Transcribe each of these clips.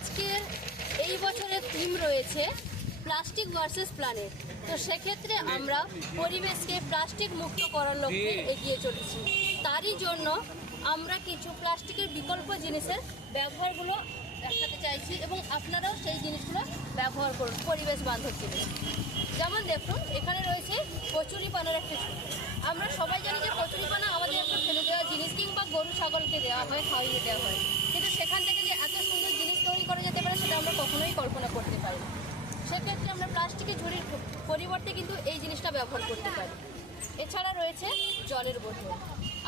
আজকের এই বছরের থিম রয়েছে প্লাস্টিক ভার্সেস প্ল্যানেট। তো সেক্ষেত্রে আমরা পরিবেশকে প্লাস্টিক মুক্ত করার লক্ষ্যে এগিয়ে চলেছি। তারই জন্য আমরা কিছু প্লাস্টিকের বিকল্প জিনিসের ব্যবহারগুলো দেখাতে চাইছি এবং আপনারাও সেই জিনিসগুলো ব্যবহার করুন পরিবেশ বান্ধব জিনিস। যেমন দেখুন, এখানে রয়েছে কচুরিপানার একটা ছবি। আমরা সবাই জানি যে কচুরিপানা আমাদের একটা ফেলে দেওয়া জিনিস কিংবা গরু ছাগলকে দেওয়া হয়, খাওয়িয়ে দেওয়া হয়, কিন্তু সেখান থেকে যে এত সুন্দর জিনিস তৈরি করা যেতে পারে সেটা আমরা কখনোই কল্পনা করতে পারি না। সেক্ষেত্রে আমরা প্লাস্টিকের ঝুড়ির পরিবর্তে কিন্তু এই জিনিসটা ব্যবহার করতে পারি। এছাড়া রয়েছে জলের বোতল।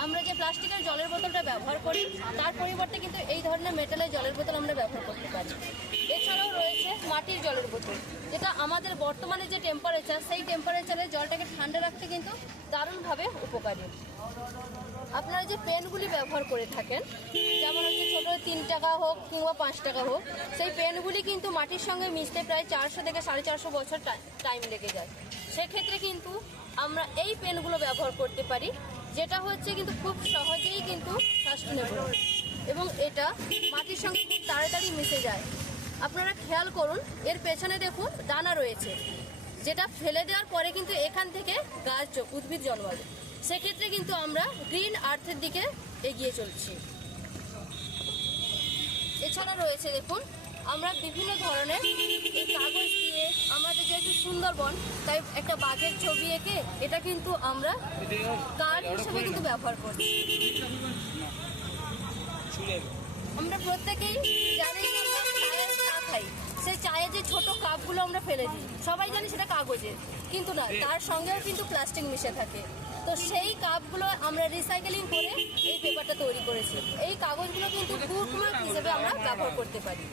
আমরা যে প্লাস্টিকের জলের বোতলটা ব্যবহার করি তার পরিবর্তে কিন্তু এই ধরনের মেটালের জলের বোতল আমরা ব্যবহার করতে পারি। এছাড়াও রয়েছে মাটির জলের বোতল, যেটা আমাদের বর্তমানে যে টেম্পারেচার সেই টেম্পারেচারে জলটাকে ঠান্ডা রাখতে কিন্তু দারুণভাবে উপকারী। আপনারা যে পেনগুলি ব্যবহার করে থাকেন, যেমন হচ্ছে ছোটো 3 টাকা হোক কিংবা 5 টাকা হোক, সেই পেনগুলি কিন্তু মাটির সঙ্গে মিশতে প্রায় 400 থেকে 450 বছর টাইম লেগে যায়। সেক্ষেত্রে কিন্তু আমরা এই পেনগুলো ব্যবহার করতে পারি, যেটা হচ্ছে কিন্তু খুব সহজেই কিন্তু সাস্টেনেবল এবং এটা মাটির সঙ্গে খুব তাড়াতাড়ি মিশে যায়। আপনারা খেয়াল করুন, এর পেছনে দেখুন দানা রয়েছে, যেটা ফেলে দেওয়ার পরে কিন্তু এখান থেকে গাছ উদ্ভিদ জন্মাবে। সেক্ষেত্রে কিন্তু আমরা গ্রিন আর্থের দিকে এগিয়ে চলছি। এছাড়া রয়েছে দেখুন, আমরা বিভিন্ন ধরনের এই কাগজ দিয়ে আমাদের যেহেতু সুন্দরবন, তাই একটা বাঘের ছবি এঁকে এটা কিন্তু আমরা কার্ড হিসেবে কিন্তু ব্যবহার করছি। আমরা প্রত্যেকেই জানি চায়ের চা খাই, সেই চায়ের যে ছোট কাপগুলো আমরা ফেলে দিই, সবাই জানি সেটা কাগজের, কিন্তু না, তার সঙ্গেও কিন্তু প্লাস্টিক মিশে থাকে। তো সেই কাপগুলো আমরা রিসাইকেলিং করে এই পেপারটা তৈরি করেছি। এই কাগজগুলো কিন্তু বুকমার্ক হিসেবে আমরা ব্যবহার করতে পারি।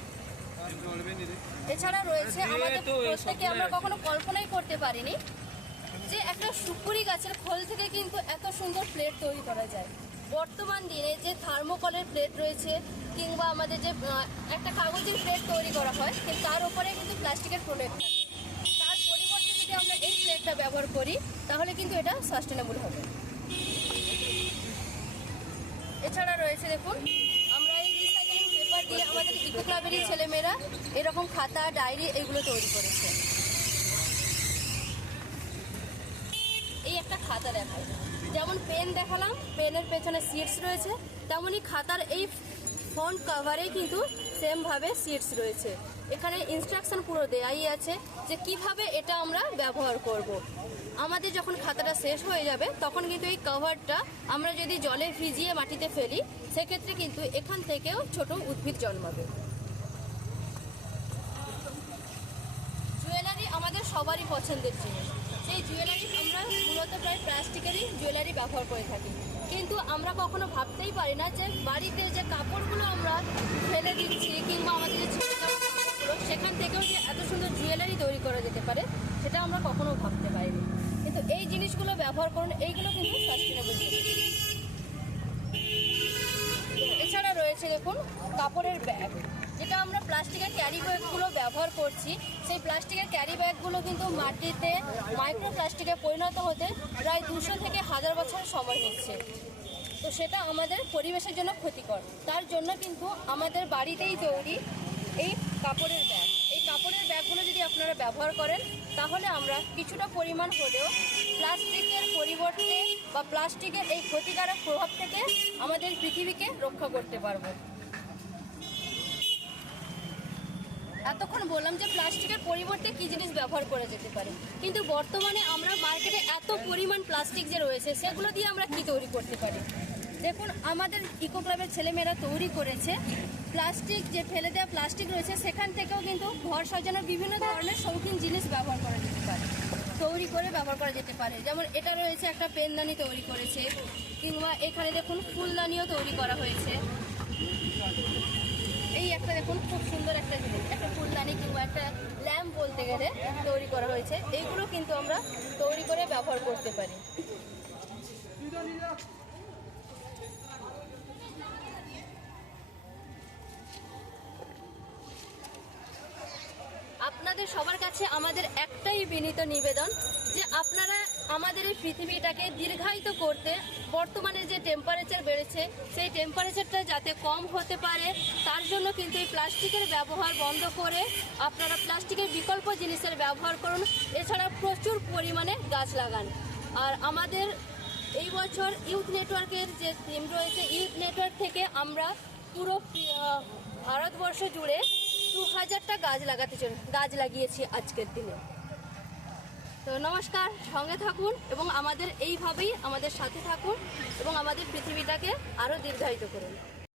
এছাড়া রয়েছে আমাদের প্রত্যেকে আমরা কখনো কল্পনাই করতে পারিনি যে একটা সুপুরি গাছের খোল থেকে কিন্তু এত সুন্দর প্লেট তৈরি করা যায়। বর্তমান দিনে যে থার্মোকলের প্লেট রয়েছে কিংবা আমাদের যে একটা কাগজের প্লেট তৈরি করা হয়, কিন্তু তার উপরে কিন্তু প্লাস্টিকের প্রলেপ থাকে। তার পরিবর্তে যদি আমরা এই প্লেটটা ব্যবহার করি তাহলে কিন্তু এটা সাস্টেনেবল হবে। এছাড়া রয়েছে দেখুন, আমরা এই রিসাইকেলিং পেপার দিয়ে আমাদের ইকো ক্লাবেরই ছেলেমেয়েরা এরকম খাতা, ডায়েরি এগুলো তৈরি করেছে। এই একটা খাতা দেখাই, যেমন পেন দেখালাম, পেনের পেছনে সিটস রয়েছে, তেমনই খাতার এই ফ্রন্ট কাভারে কিন্তু সেমভাবে সিটস রয়েছে। এখানে ইনস্ট্রাকশন পুরো দেয়াই আছে যে কিভাবে এটা আমরা ব্যবহার করব। আমাদের যখন খাতাটা শেষ হয়ে যাবে তখন কিন্তু এই কভারটা আমরা যদি জলে ভিজিয়ে মাটিতে ফেলি, সেক্ষেত্রে কিন্তু এখান থেকেও ছোট উদ্ভিদ জন্মাবে। জুয়েলারি আমাদের সবারই পছন্দের জিনিস। সেই জুয়েলারি আমরা মূলত প্রায় প্লাস্টিকেরই জুয়েলারি ব্যবহার করে থাকি, কিন্তু আমরা কখনো ভাবতেই পারি না যে বাড়িতে যে কাপড়গুলো আমরা ফেলে দিচ্ছি কিংবা আমাদের যে ছোটো কাপড়গুলো, সেখান থেকেও যে এত সুন্দর জুয়েলারি তৈরি করা যেতে পারে সেটা আমরা কখনো ভাবতে পারিনি। কিন্তু এই জিনিসগুলো ব্যবহার করুন, এইগুলো কিন্তু সাস্টেনেবল জিনিস। এছাড়া রয়েছে দেখুন কাপড়ের ব্যাগ, যেটা আমরা প্লাস্টিকের ক্যারি ব্যাগগুলো ব্যবহার করছি, সেই প্লাস্টিকের ক্যারি ব্যাগগুলো কিন্তু মাটিতে মাইক্রো প্লাস্টিকে পরিণত হতে প্রায় 200 থেকে 1000 বছর সময় নিচ্ছে। তো সেটা আমাদের পরিবেশের জন্য ক্ষতিকর। তার জন্য কিন্তু আমাদের বাড়িতেই তৈরি এই কাপড়ের ব্যাগ, এই কাপড়ের ব্যাগগুলো যদি আপনারা ব্যবহার করেন তাহলে আমরা কিছুটা পরিমাণ হলেও প্লাস্টিকের পরিবর্তে বা প্লাস্টিকের এই ক্ষতিকারক প্রভাব থেকে আমাদের পৃথিবীকে রক্ষা করতে পারবো। এতক্ষণ বললাম যে প্লাস্টিকের পরিবর্তে কী জিনিস ব্যবহার করা যেতে পারে, কিন্তু বর্তমানে আমরা মার্কেটে এত পরিমাণ প্লাস্টিক যে রয়েছে সেগুলো দিয়ে আমরা কী তৈরি করতে পারি। দেখুন, আমাদের ইকো ক্লাবের ছেলেমেয়েরা তৈরি করেছে প্লাস্টিক, যে ফেলে দেওয়া প্লাস্টিক রয়েছে সেখান থেকেও কিন্তু ঘর সাজানোর বিভিন্ন ধরনের শৌখিন জিনিস ব্যবহার করা যেতে পারে, তৈরি করে ব্যবহার করা যেতে পারে। যেমন এটা রয়েছে একটা পেনদানি তৈরি করেছে, কিংবা এখানে দেখুন ফুলদানিও তৈরি করা হয়েছে। এই একটা দেখুন খুব সুন্দর একটা জিনিস, একটা ফুলদানি কিংবা একটা ল্যাম্প বলতে গেলে তৈরি করা হয়েছে। এইগুলো কিন্তু আমরা তৈরি করে ব্যবহার করতে পারি। আপনাদের সবার কাছে আমাদের একটাই বিনীত নিবেদন যে আপনারা আমাদের এই পৃথিবীটাকে দীর্ঘায়িত করতে বর্তমানে যে টেম্পারেচার বেড়েছে সেই টেম্পারেচারটা যাতে কম হতে পারে তার জন্য কিন্তু এই প্লাস্টিকের ব্যবহার বন্ধ করে আপনারা প্লাস্টিকের বিকল্প জিনিসের ব্যবহার করুন। এছাড়া প্রচুর পরিমাণে গাছ লাগান। আর আমাদের এই বছর ইউথ নেটওয়ার্কের যে থিম রয়েছে, ইউথ নেটওয়ার্ক থেকে আমরা পুরো ভারতবর্ষ জুড়ে 2000টা গাছ লাগিয়েছি আজকের দিনে। তো নমস্কার, সঙ্গে থাকুন এবং আমাদের এইভাবেই আমাদের সাথে থাকুন এবং আমাদের পৃথিবীটাকে আরও দীর্ঘায়িত করুন।